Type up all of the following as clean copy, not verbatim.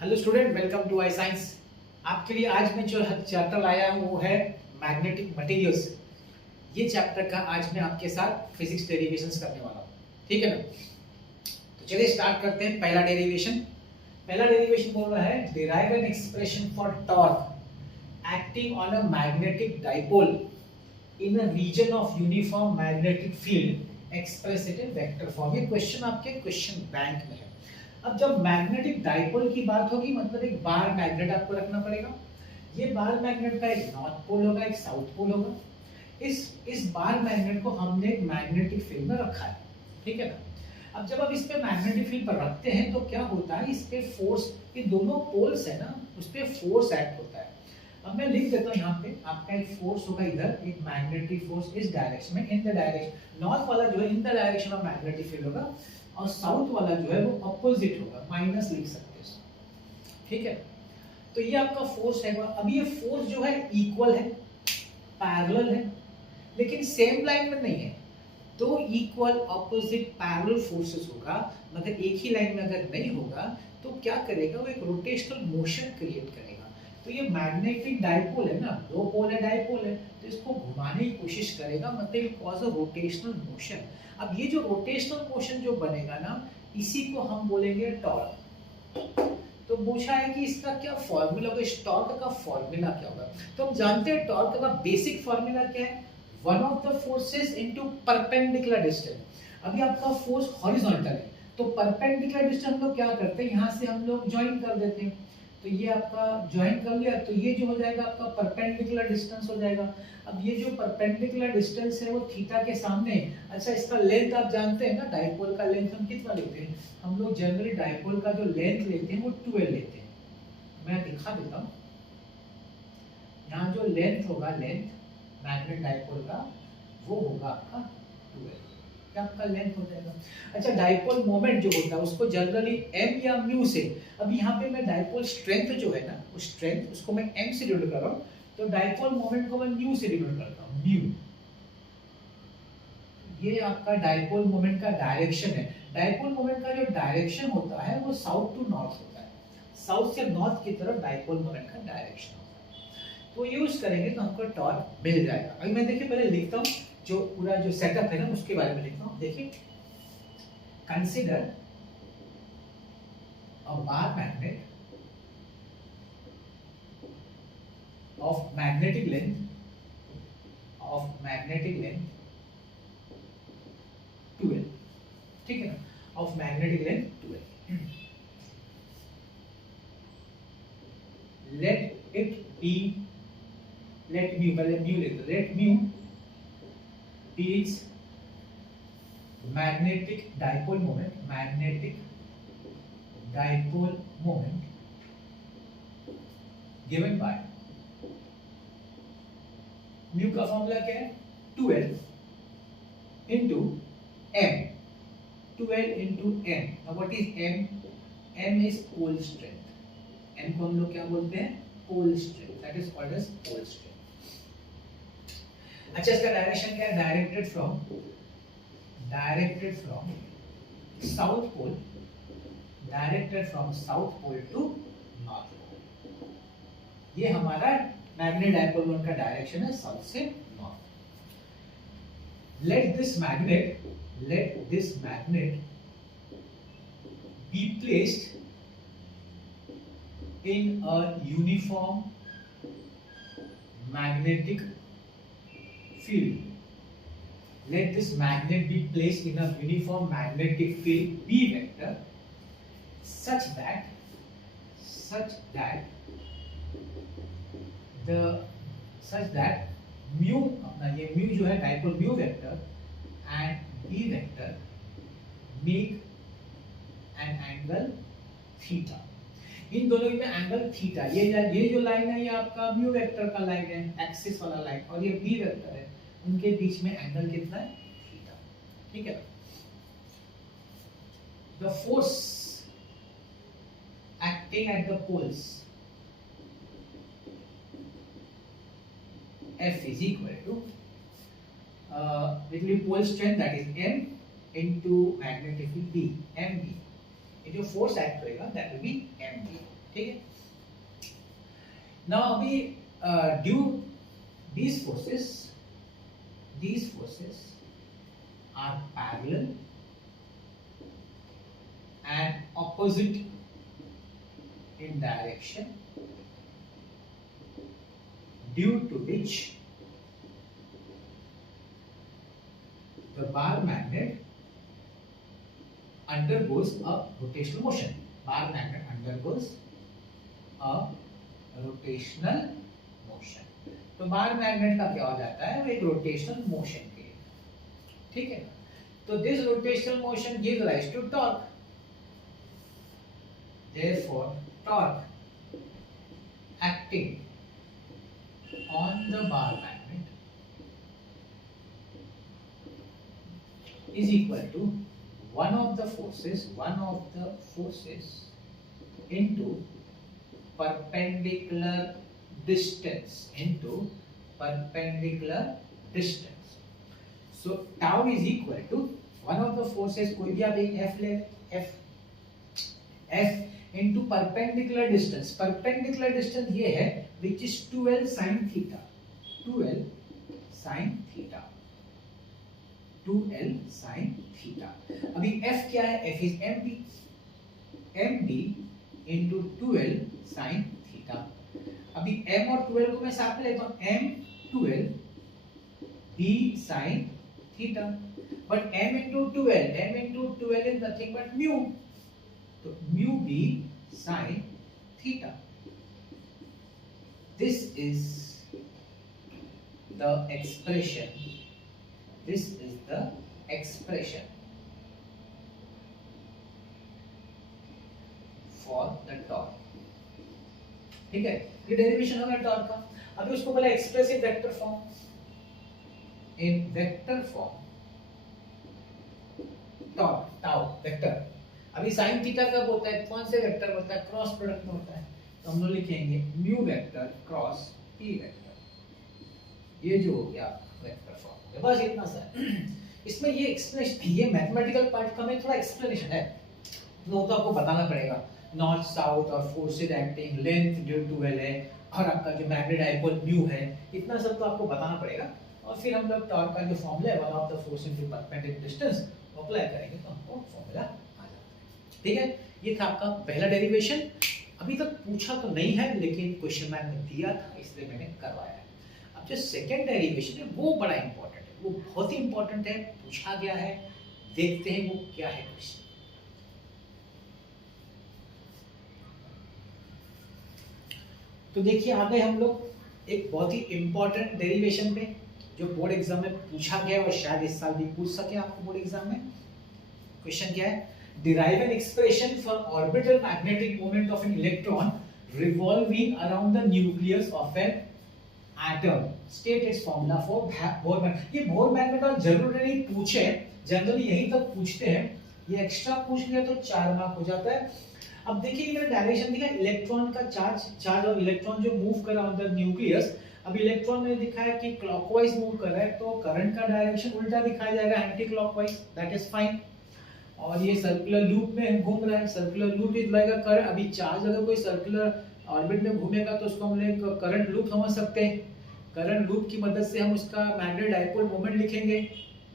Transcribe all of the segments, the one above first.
Hello student, welcome to I science. आपके लिए आज मैं जो चैप्टर लाया हूँ वो है मैग्नेटिक मटेरियल्स। ये चैप्टर का आज मैं आपके साथ फिजिक्स डेरिवेशंस करने वाला हूँ, ठीक है ना। तो चलिए स्टार्ट करते हैं। पहला डेरिवेशन बोल रहा है derive an expression for torque acting on a magnetic dipole in a region of uniform magnetic field express it in vector form. ये क्वेश्चन आपके क्वेश्चन बैंक में है। अब जब मैग्नेटिक डाइपोल की बात होगी मतलब एक बार मैग्नेट आपको रखना पड़ेगा। ये बार मैग्नेट का एक नॉर्थ पोल होगा, एक साउथ पोल होगा। इस बार मैग्नेट को हमने एक मैग्नेटिक फील्ड में रखा है, ठीक है ना। अब जब आप इस पे मैग्नेटिक फील्ड पर रखते हैं तो क्या होता है, इस पे फोर्स, ये दोनों पोल्स है ना, उस पे फोर्स एक्ट होता है। अब मैं लिख देता हूँ यहाँ पे, आपका एक फोर्स होगा इधर, एक मैग्नेटिक फोर्स इस डायरेक्शन में, इन द डायरेक्शन। नॉर्थ वाला जो है in the direction of magnetic field होगा और साउथ वाला जो है वो अपोजिट होगा, माइनस लिख सकते हैं, ठीक है। तो ये आपका फोर्स है। अब ये फोर्स जो है इक्वल है, पैरेलल है, लेकिन सेम लाइन में नहीं है। दो इक्वल ऑपोजिट पैरेलल फोर्सेस होगा, मगर एक ही लाइन में अगर नहीं होगा तो क्या करेगा, वो एक रोटेशनल मोशन क्रिएट करेगा। तो ये मैग्नेटिक डाइपोल है ना, दो पोल है, डाइपोल है, तो इसको घुमाने की कोशिश करेगा, मतलब कॉज अ रोटेशनल मोशन। अब ये जो रोटेशनल मोशन जो बनेगा ना, इसी को हम बोलेंगे टॉर्क। तो पूछा है कि इसका क्या फॉर्मूला होगा, इस टॉर्क का फॉर्मूला क्या होगा। तो हम जानते हैं टॉर्क का बेसिक फॉर्मूला क्या है, one of the forces into perpendicular distance. अभी आपका फोर्स हॉरिजॉन्टल है तो परपेंडिकुलर डिस्टेंस हम लोग क्या करते हैं, यहाँ से हम लोग ज्वाइन कर देते हैं। तो ये आपका ज्वाइन कर लिया तो ये जो हो जाएगा आपका परपेंडिकुलर डिस्टेंस हो जाएगा। अब ये जो परपेंडिकुलर डिस्टेंस है वो थीटा के सामने। अच्छा, इसका लेंथ आप जानते हैं ना, डाइपोल का लेंथ हम कितना लेते हैं, हम लोग जनरली डाइपोल का जो लेंथ लेते हैं वो 12 लेते हैं। मैं दिखा देता हूँ, यहाँ जो लेंथ होगा, लेंथ मैग्नेट डाइपोल का वो होगा आपका 12, क्या आपका लेंथ हो जाएगा। अच्छा, डाइपोल मोमेंट जो होता है उसको जनरली m या म्यू से, अब यहाँ पे मैं डाइपोल स्ट्रेंथ जो है ना, उस स्ट्रेंथ उसको मैं m से डिनोट कर रहा हूँ, तो डाइपोल मोमेंट को मैं म्यू से डिनोट करता हूँ, म्यू। ये आपका डाइपोल मोमेंट का डायरेक्शन है। डाइपोल मोमेंट का जो डायरेक्शन होता है वो साउथ टू नॉर्थ होता है, साउथ से नॉर्थ की तरफ डाइपोल मोमेंट का डायरेक्शन होता है। तो यूज करेंगे तो हमको टॉर्क मिल जाएगा। अभी मैं देखिए पहले लिखता हूँ, जो पूरा जो सेटअप है ना उसके बारे में लिखता हूँ। देखिए, consider a bar magnet of magnetic length, of magnetic length 12, ठीक है ना, of magnetic length 12। Let it be, let mu, पहले म्यू लिख दो, let mu be its magnetic dipole moment, magnetic dipole moment given by, mu का formula क्या है, 12 into m, 12 into m। now what is m, m is pole strength, m को हम लोग क्या बोलते हैं, pole strength, that is called as pole strength। अच्छा, इसका डायरेक्शन क्या है, directed from south pole, directed from south pole to north pole. ये हमारा मैग्नेट डाइपोल मोमेंट का डायरेक्शन है, साउथ से north. let this magnet be placed in a uniform magnetic field, let this magnet be placed in a uniform magnetic field B vector such that mu, अपना ये mu जो है dipole mu vector and B vector make an angle theta. इन दोनों में angle theta, ये जो line है ये आपका म्यू वेक्टर का लाइन है, एक्सिस वाला लाइन, और ये बी वेक्टर है, उनके बीच में एंगल कितना है, थीटा, ठीक है। The force acting at the poles F is equal to it will be pole strength, that is M into magnetic field B, MB। ये जो फोर्स एक्ट करेगा that will be MB, ठीक है। Now अभी due these forces are parallel and opposite in direction, due to which the bar magnet undergoes a rotational motion. Bar magnet undergoes a rotational motion. तो bar magnet का क्या हो जाता है, वो एक रोटेशनल मोशन के, ठीक है। तो this rotational motion give rise to torque, therefore torque acting on the bar magnet is equal to one of the forces into perpendicular distance so tau is equal to one of the forces, कोई भी आप एक f ले, f into perpendicular distance ये है which is 2l sin theta, 2l sin theta। अभी f क्या है, f is mb into 2l sin theta। अभी m और 12 को मैं साथ में लेता हूँ, m 12 b sin theta, but m into 12 is nothing but mu, तो mu b sin theta। This is the expression for the torque, ठीक है। ये डेरिवेशन होगा टॉर्क का। अभी उसको बोला express in vector form, torque tau vector. अभी sin थीटा कब होता है, कौन से वेक्टर होता है, क्रॉस प्रोडक्ट में होता है, तो हम लोग लिखेंगे mu vector cross p vector, ये जो हो गया वेक्टर फॉर्म हो गया। बस इतना सा इसमें ये एक्सप्लेनेशन, ये मैथमेटिकल पार्ट का में थोड़ा एक्सप्लेनेशन है, तो आपको बताना पड़ेगा नॉर्थ साउथ और forces acting, length due to L है, और आपका जो मैग्नेट डाइपोल म्यू है, इतना सब तो आपको बताना पड़ेगा। और फिर हम लोग टॉर्क का जो फॉर्मूला है, one of the force into perpendicular distance, apply करेंगे तो हमको फॉर्मूला आ जाता है, ठीक है। ये था आपका पहला डेरिवेशन। अभी तक पूछा तो नहीं है, लेकिन क्वेश्चन बैंक में दिया था, इसलिए मैंने करवाया है। अब जो सेकंड डेरिवेशन है वो बड़ा इंपॉर्टेंट है, वो बहुत ही इंपॉर्टेंट है, पूछा गया है, देखते हैं वो क्या है क्वेश्चन। तो देखिए आ गए हम लोग एक बहुत ही इंपॉर्टेंट डेरिवेशन पे, जो बोर्ड एग्जाम में पूछा गया और शायद इस साल भी पूछ सके आपको बोर्ड एग्जाम में। क्वेश्चन क्या है, derive an expression for orbital magnetic moment of an electron revolving around the nucleus of an atom, state it's formula for bore magnet. ये बोर मैग्नेट का जरूरी नहीं पूछे, जनरली यहीं तक पूछते हैं, ये एक्स्ट्रा पूछ लिया तो 4 मार्क हो जाता है। अब देखिए मैंने डायरेक्शन दिखा, इलेक्ट्रॉन का चार्ज और इलेक्ट्रॉन जो मूव कर रहा है न्यूक्लियस। अब इलेक्ट्रॉन ने दिखाया कि क्लॉकवाइज मूव कर रहा है, तो करंट का डायरेक्शन उल्टा दिखाया जाएगा, anti clockwise, that is fine. और ये सर्कुलर लूप में घूम रहा है, circular loop is like a current. अभी चार्ज अगर कोई सर्कुलर ऑर्बिट में घूमेगा तो उसको हम लोग करंट लूप समझ सकते हैं। करंट लूप की मदद से हम उसका मैग्नेट डाइपोल मोमेंट लिखेंगे,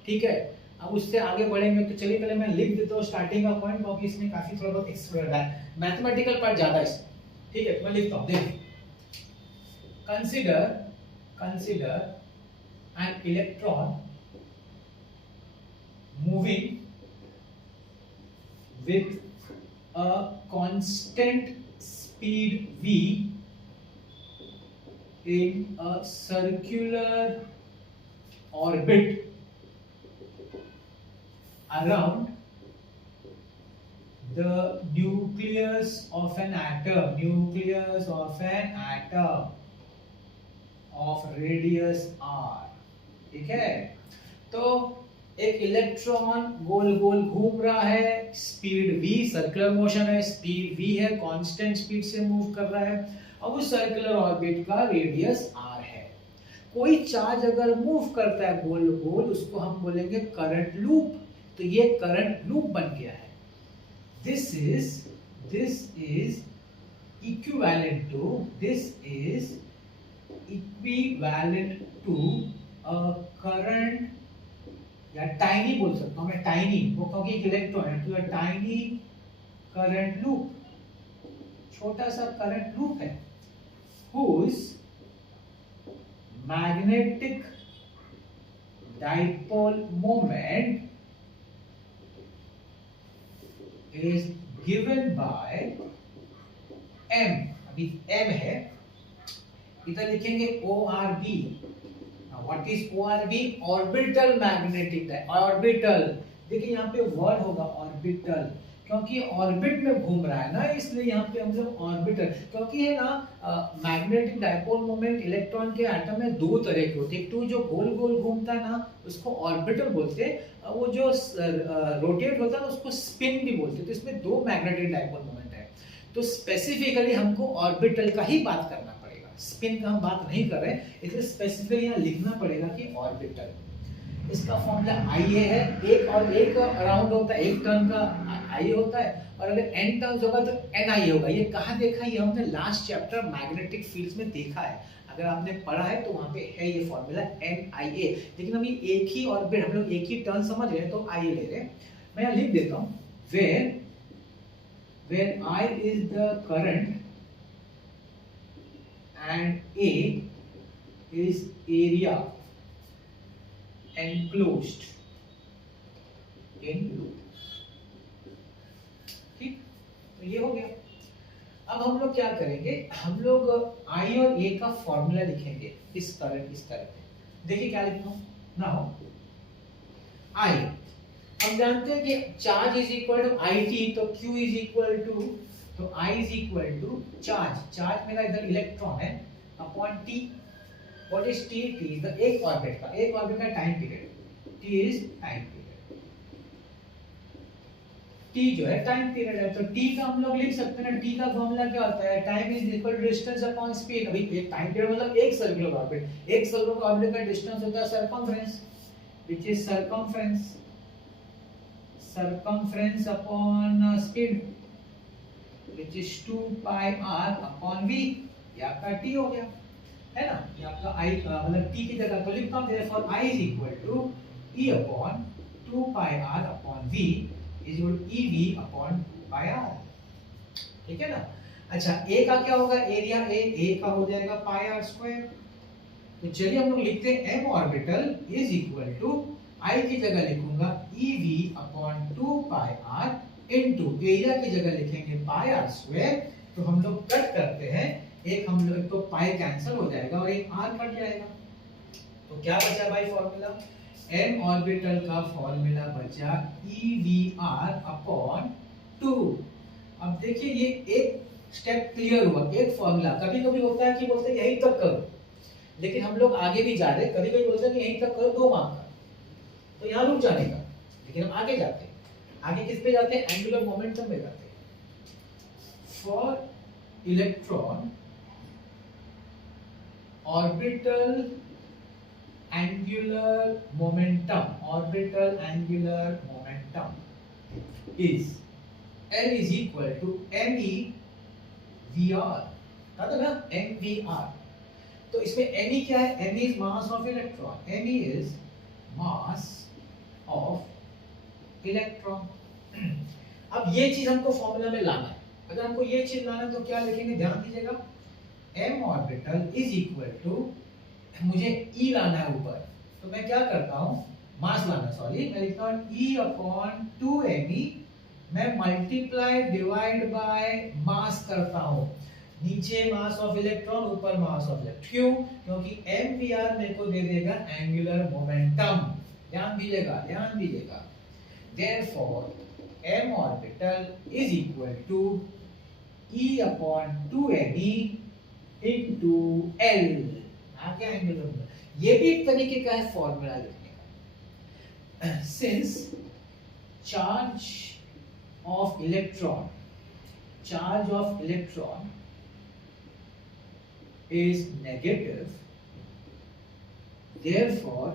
ठीक है। अब उससे आगे बढ़ेंगे, तो चलिए पहले मैं लिख देता हूँ स्टार्टिंग का पॉइंट, क्योंकि इसमें काफी थोड़ा बहुत एक्सप्लोर है, मैथमेटिकल पार्ट ज्यादा है इसमें, ठीक है। तो मैं लिखता हूँ, देखिए, consider an electron moving with a constant speed v in a circular orbit around the nucleus of an atom of radius r, ठीक है। तो एक इलेक्ट्रॉन गोल गोल घूम रहा है, स्पीड v, सर्कुलर मोशन है, स्पीड v है, कांस्टेंट स्पीड से मूव कर रहा है, अब उस सर्कुलर ऑर्बिट का रेडियस r है। कोई चार्ज अगर मूव करता है गोल गोल, उसको हम बोलेंगे करंट लूप, तो ये करंट लूप बन गया है। This is equivalent to, this is equivalent to a current या टाइनी बोल सकता हूं मैं, टाइनी वो क्योंकि इलेक्ट्रॉन है तो टाइनी करंट लूप, छोटा सा करंट लूप है, whose magnetic dipole moment is given by m, अभी m है, इधर लिखेंगे ORB। What is ORB? Orbital magnetic, orbital, देखिए यहाँ पे वर्ड होगा ऑर्बिटल, क्योंकि ऑर्बिट में घूम रहा है ना, इसलिए यहाँ पे हम लोग ऑर्बिटल, क्योंकि है ना मैग्नेटिक डाइपोल मोमेंट इलेक्ट्रॉन के एटम में दो तरह के होते हैं, एक तो जो गोल गोल घूमता है ना उसको ऑर्बिटल बोलते हैं, वो जो रोटेट होता है ना उसको स्पिन भी बोलते हैं, तो इसमें दो मैग्नेटिक डाइपोल मोमेंट है, तो स्पेसिफिकली हमको ऑर्बिटल का ही बात करना पड़ेगा, स्पिन का हम बात नहीं कर रहे हैं, इसलिए स्पेसिफिकली यहाँ लिखना पड़ेगा कि ऑर्बिटल। इसका फॉर्मूला IA है, एक और एक राउंड होता है, एक टर्न का IA होता है, और अगर n टर्न्स होगा तो NI होगा। ये कहाँ देखा है? ये हमने लास्ट चैप्टर मैग्नेटिक फील्ड्स में देखा है, अगर आपने पढ़ा है तो वहाँ पे है ये फॉर्मूला NIA, लेकिन अभी एक ही ऑर्बिट, हम लोग एक ही टर्न समझ रहे हैं तो IA ले रहे हैं। मैं यहाँ लिख देता हूँ, where I is the current and A is area enclosed in loop। ठीक, तो ये हो गया। अब हम लोग क्या करेंगे, हम लोग I और A का फॉर्मूला लिखेंगे इस तरह से। देखिए क्या लिखता हूं, नाउ I, हम जानते हैं कि charge is equal to IT, तो Q इज इक्वल टू, तो I is equal to charge मेरा इधर इलेक्ट्रॉन है, upon T। What is T? T is the एक ऑर्बिट का time period, T is time period, T जो है time period है, तो T का हम लोग लिख सकते हैं ना, T का फॉर्मूला क्या होता है, time is equal to distance upon speed. अभी एक टाइम पीरियड मतलब एक सर्कुलर ऑर्बिट, एक सर्कुलर ऑर्बिट का डिस्टेंस होता है circumference, which is circumference upon speed, which is 2 pi r upon v, ये आपका T हो गया, है ना, ये आपका I मतलब T की जगह तो लिखता हूं, therefore I is equal to E upon 2 pi r upon V is equal to EV upon 2 pi r। ठीक है ना। अच्छा, A का क्या होगा, एरिया A का हो जाएगा पाई r स्क्वायर, तो चलिए हम लोग लिखते हैं m orbital is equal to, I की जगह लिखूंगा EV upon 2 pi r into area की जगह लिखेंगे पाई r स्क्वायर, तो हम लोग कट करते हैं, एक हम लोग तो पाई कैंसिल हो जाएगा और एक r कट जाएगा, तो क्या बचा भाई फॉर्मूला, m ऑर्बिटल का फॉर्मूला बचा EVR अपॉन 2। अब देखिए ये एक स्टेप क्लियर हुआ, एक फॉर्मूला, कभी-कभी होता है कि बोलते हैं यहीं तक करो, लेकिन हम लोग आगे भी जा रहे हैं, कभी-कभी बोलते हैं कि यहीं तक करो 2 मार्क का, तो यहाँ रुक जाने का, लेकिन हम आगे जाते हैं, आगे किस पे जाते हैं, एंगुलर मोमेंटम पे जाते हैं। For electron orbital angular momentum is L is equal to MEVR, था ना MEVR, तो इसमें ME क्या है, ME is mass of electron, ME is mass of electron। अब ये चीज हमको फॉर्मूला में लाना है, अगर हमको ये चीज लाना है तो क्या लिखेंगे, ध्यान दीजिएगा, m orbital is equal to, मुझे E लाना है ऊपर, तो मैं क्या करता हूँ, मास लाना, सॉरी मैं लिखता हूँ E अपॉन 2me, मैं मल्टीप्लाई डिवाइड बाय मास करता हूँ, नीचे मास ऑफ इलेक्ट्रॉन ऊपर मास ऑफ इलेक्ट्रॉन, क्यों, क्योंकि mvr मेरे को दे देगा एंगुलर मोमेंटम, ध्यान दीजिएगा, therefore m orbital is equal to E upon 2me into L, आ गया एंगुलर मोमेंटम। ये भी एक तरीके का है फॉर्मूला लिखने का। Since charge of electron is negative, therefore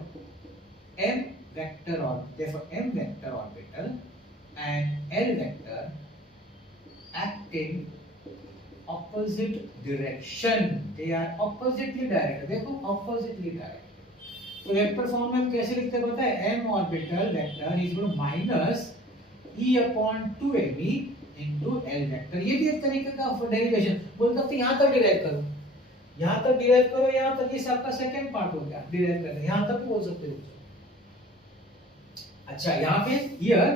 m vector orbital and L vector acting opposite direction, they are oppositely directed. देखो oppositely directed. तो वेक्टर फॉर्म में हम कैसे लिखते हैं पता है? m orbital vector is equal to minus e upon 2me into l vector. ये भी एक तरीके का डेरिवेशन. बोल सकते यहां तक डिराइव करो, यहां तक डिराइव करो, यहां तक. ये सबका सेकंड पार्ट हो गया डिराइव करना. यहां तक भी बोल सकते हो. अच्छा यहां पे here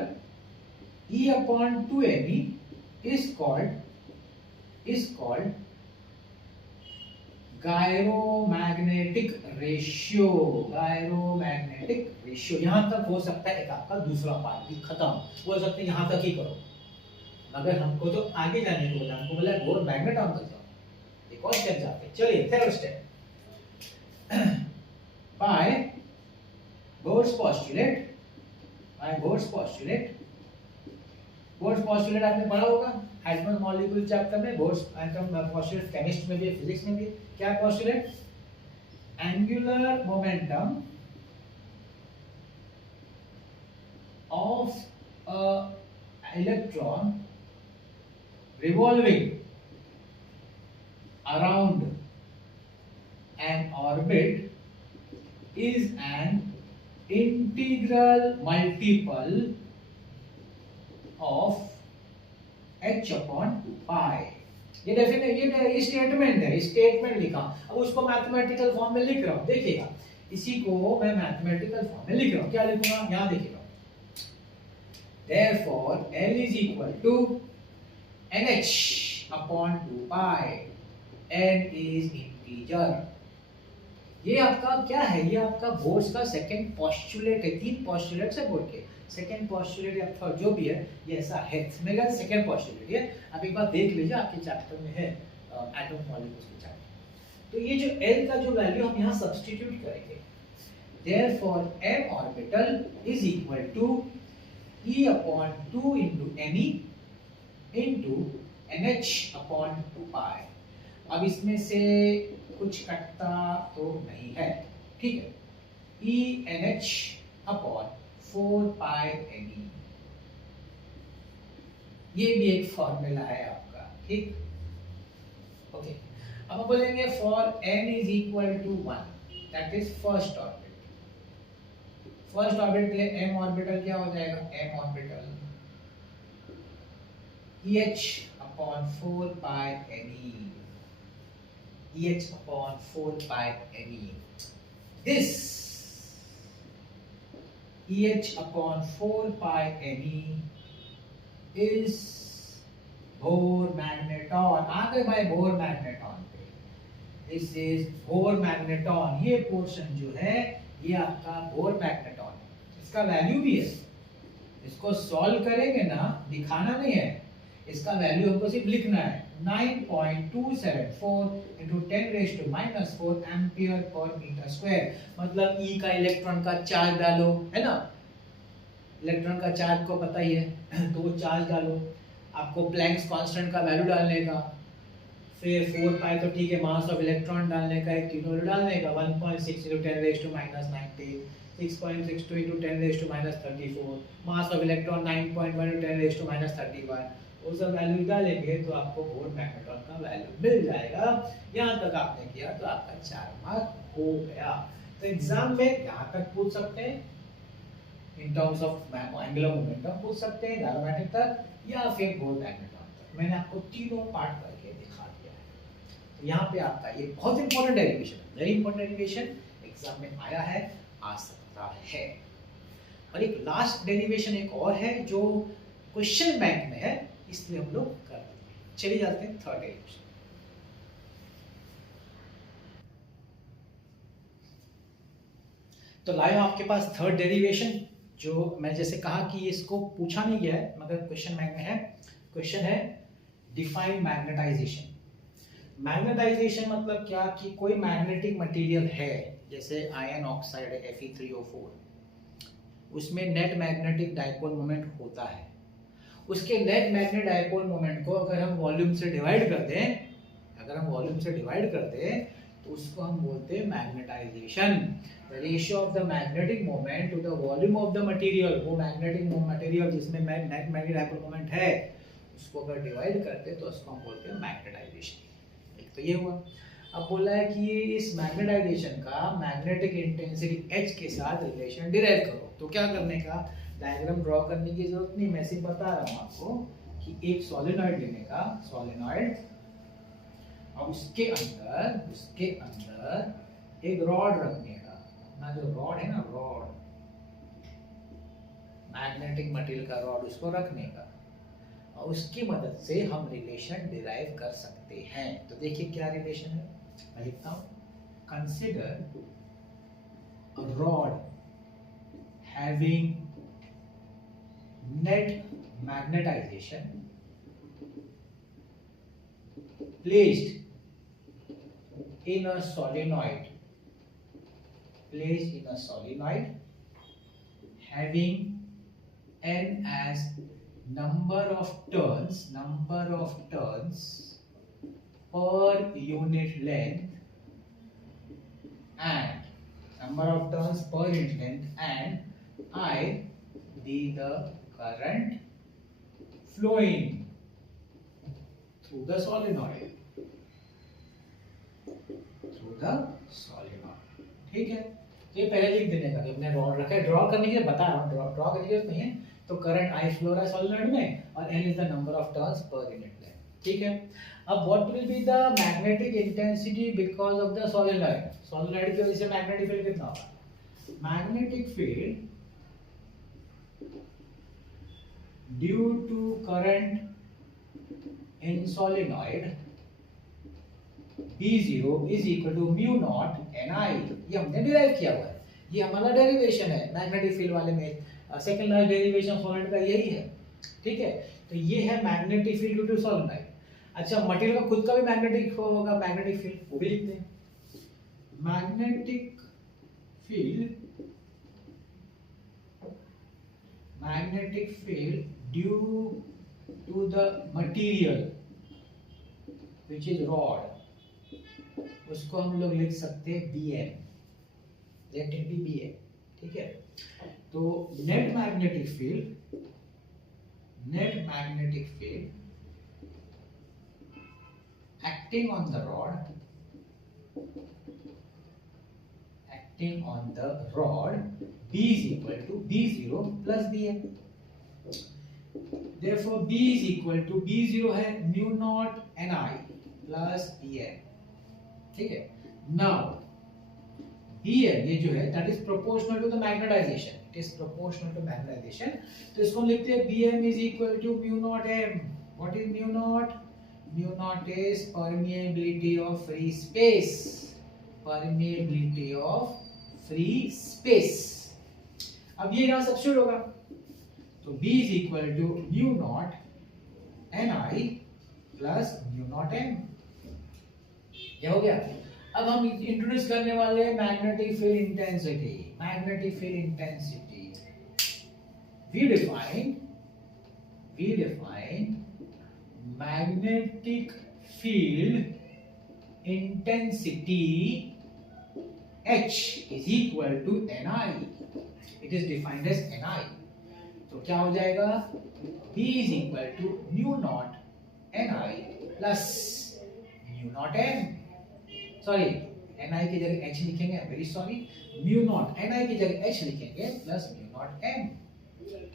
e upon 2me is called gyromagnetic ratio. यहां तक हो सकता है. एक आपका दूसरा पार्ट भी खत्म. बोल सकते हैं यहां तक ही करो, मगर हमको तो आगे जाने को बोला. हमको बोला बोर मैग्नेटॉन तक जाओ. एक और स्टेप जाते हैं. चलिए third step. By Bohr's postulate आपने पढ़ा होगा हाइड्रोजन मॉलिक्यूल चैप्टर में. बोर्स एटम पोस्टुलेट केमिस्ट्री में भी, फिजिक्स में भी. क्या postulate? Angular momentum of a electron revolving around an orbit is an integral multiple of h upon pi. ये डेफिनेट ये स्टेटमेंट है. स्टेटमेंट लिखा. अब उसको मैथमेटिकल फॉर्म में लिख रहा हूं. देखिएगा इसी को मैं मैथमेटिकल फॉर्म में लिख रहा हूं. क्या लिखूंगा? यहां देखिएगा. therefore L is equal to nh upon 2 pi. n is integer. ये आपका क्या है? ये आपका बोर्स का सेकंड पोस्टुलेट है. तीन पोस्टुलेट्स है बोर्ड के. सेकंड पोस्टुलेट या थर्ड जो भी है ये ऐसा है. मेरा सेकंड पोस्टुलेट है. आप एक बार देख लीजिए आपके चैप्टर में है एटम मॉलिक्यूल्स के चैप्टर. तो ये जो L का जो वैल्यू हम यहाँ सब्स्टिट्यूट करेंगे. therefore m orbital is equal to e upon 2 into me into nh upon 2 pi. अब इसमें से कुछ कटता तो नहीं है. ठीक है. e nh upon 4 pi me. ये भी एक फॉर्मूला है आपका. ठीक. ओके. अब हम बोलेंगे for n is equal to 1, that is first orbit. First orbit के लिए m ऑर्बिटल क्या हो जाएगा? m orbital EH upon 4 pi me. EH upon 4 pi me. This EH upon 4 pi me is Bohr magneton. आ गए भाई bore magneton पे. This is bore magneton. ये portion जो है ये आपका बोर मैग्नेटॉन. इसका वैल्यू भी है. इसको सॉल्व करेंगे ना, दिखाना नहीं है. इसका वैल्यू हमको सिर्फ लिखना है. 9.274 into 10⁻⁻⁴ ampere per metre square. मतलब E का इलेक्ट्रॉन का चार्ज डालो, है ना. इलेक्ट्रॉन का चार्ज को पता ही है तो वो चार्ज डालो. आपको प्लैंक्स कांस्टेंट का वैल्यू डालने का. फिर 4 पाई तो ठीक है, मास ऑफ इलेक्ट्रॉन डालने का, एक तीनों डालने का. 1.6 into 10⁻⁹, 6.62 into 10⁻34. Mass of electron 9.1 into 10⁻31. वो सब वैल्यू डालेंगे तो आपको बोर मैग्नेटॉन का वैल्यू मिल जाएगा. यहाँ तक आपने किया तो आपका 4 मार्क हो गया. तो एग्जाम में यहाँ तक पूछ सकते हैं in terms of angular momentum पूछ सकते हैं, गैरोमैटिक तक या फिर बोर मैग्नेटॉन तक. मैंने आपको तीनों पार्ट करके दिखा दिया है. तो यहाँ पे आपका ये बहुत important derivation, very important derivation exam में आया है, आ सकता है. और एक लास्ट डेरिवेशन एक और है जो क्वेश्चन बैंक में है, इसलिए हम लोग कर देंगे. चलिए जाते हैं थर्ड डेरिवेशन. तो लाइव आपके पास थर्ड डेरिवेशन जो मैं जैसे कहा कि इसको पूछा नहीं गया है मगर क्वेश्चन बैंक में है. क्वेश्चन है डिफाइन मैग्नेटाइजेशन. मैग्नेटाइजेशन मतलब क्या कि कोई मैग्नेटिक मटेरियल है, जैसे आयरन ऑक्साइड है Fe3O4, उसमें नेट मैग्नेटिक डाइपोल मोमेंट होता है. उसके नेट मैग्नेटिक डाइपोल मोमेंट को अगर हम वॉल्यूम से डिवाइड कर दें, तो उसको हम बोलते हैं magnetization. The ratio of the magnetic moment to the volume of the material. वो मैग्नेटिक मटेरियल जिसमें नेट मैग्नेटिक डाइपोल मोमेंट है उसको अगर डिवाइड करते तो उसको हम बोलते हैं मैग्नेटाइजेशन। एक तो ये हुआ। अब बोला है कि इस मैग्नेटाइजेशन का मैग्नेटिक इंटेंसिटी H के साथ रिलेशन डिराइव करो। तो क्या करने का, डायग्राम ड्रॉ करने की जरूरत नहीं, मैं सिर्फ बता रहा हूँ आपको कि एक सॉलिनॉइड लेने का, सॉलिनॉइड, और उसके अंदर एक रॉड रखने का। अपना जो रॉड है ना, रॉड, मैग्नेटिक मटेरियल का रॉड, उसको रखने का, और उसकी मदद से हम रिलेशन डिराइव कर सकते हैं। तो देखिए क्या रिलेशन है, मैं लिखता हूं, consider a rod having net magnetization placed in a solenoid having n as number of turns per unit length and I be the current flowing through the solenoid. ठीक है, ये पहले लिख देने का कि अपने रॉड रखा है। ड्रॉ करने के लिए बता रहा हूँ, ड्रॉ करने की जरूरत नहीं है। तो करंट I फ्लो रहा है सॉलिनॉइड में और n is the number of turns per unit length. ठीक है, अब what will be the magnetic intensity because of the solenoid. Solenoid की वजह से मैग्नेटिक फील्ड कितना होगा, magnetic field due to current in solenoid B0 is equal to mu naught Ni। ये हमने डिराइव किया हुआ है, ये हमारा डेरिवेशन है मैग्नेटिक फील्ड वाले में। सेकंड लास्ट डेरिवेशन सॉलिनॉइड का यही है। ठीक है, तो ये है magnetic field due to solenoid. अच्छा, मटेरियल का खुद का भी मैग्नेटिक होगा, मैग्नेटिक फील्ड, वो भी लिखते हैं। Magnetic field due to the material which is rod, उसको हम लोग लिख सकते हैं Bm, let it be Bm। ठीक है, तो net magnetic field acting on the rod B is equal to B0 plus Bm। Therefore B is equal to B0 है mu naught Ni plus Bm। ठीक है, now Bm ये जो है that is proportional to the magnetization, it is proportional to magnetization। तो इसको लिखते हैं Bm is equal to mu naught M। What is mu naught? Mu naught is permeability of free space, अब ये यहाँ सब्स्टिट्यूट होगा, तो B is equal to mu naught Ni plus mu naught M। ये हो गया। अब हम इंट्रोड्यूस करने वाले हैं magnetic field intensity. We define magnetic field intensity H is equal to Ni। It is defined as Ni। तो क्या हो जाएगा, B is equal to mu naught Ni plus mu naught M। Sorry, Ni की जगह H लिखेंगे, very sorry, mu naught Ni की जगह H लिखेंगे प्लस mu naught M।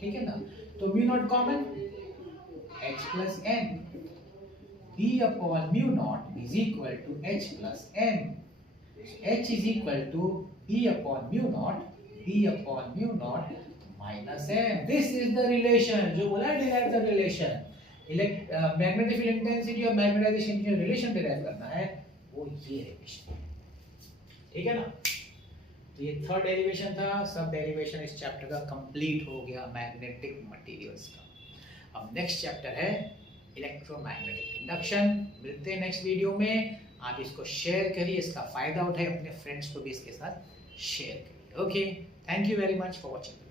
ठीक है ना, तो mu naught common, H plus M, B upon mu naught is equal to H plus M। H is equal to B upon mu naught minus M। This is the relation, जो बोला है derive the relation। Magnetic field intensity और magnetisation की relation derive करना है, वो ये relation है। ठीक है ना, तो ये थर्ड डेरिवेशन था। सब डेरिवेशन इस चैप्टर का कंप्लीट हो गया मैग्नेटिक मटेरियल्स का। अब नेक्स्ट चैप्टर है इलेक्ट्रोमैग्नेटिक इंडक्शन। मिलते हैं नेक्स्ट वीडियो में। आप इसको शेयर करिए, इसका फायदा उठाइए, अपने फ्रेंड्स को भी इसके साथ शेयर करिए। Okay, thank you very much for watching.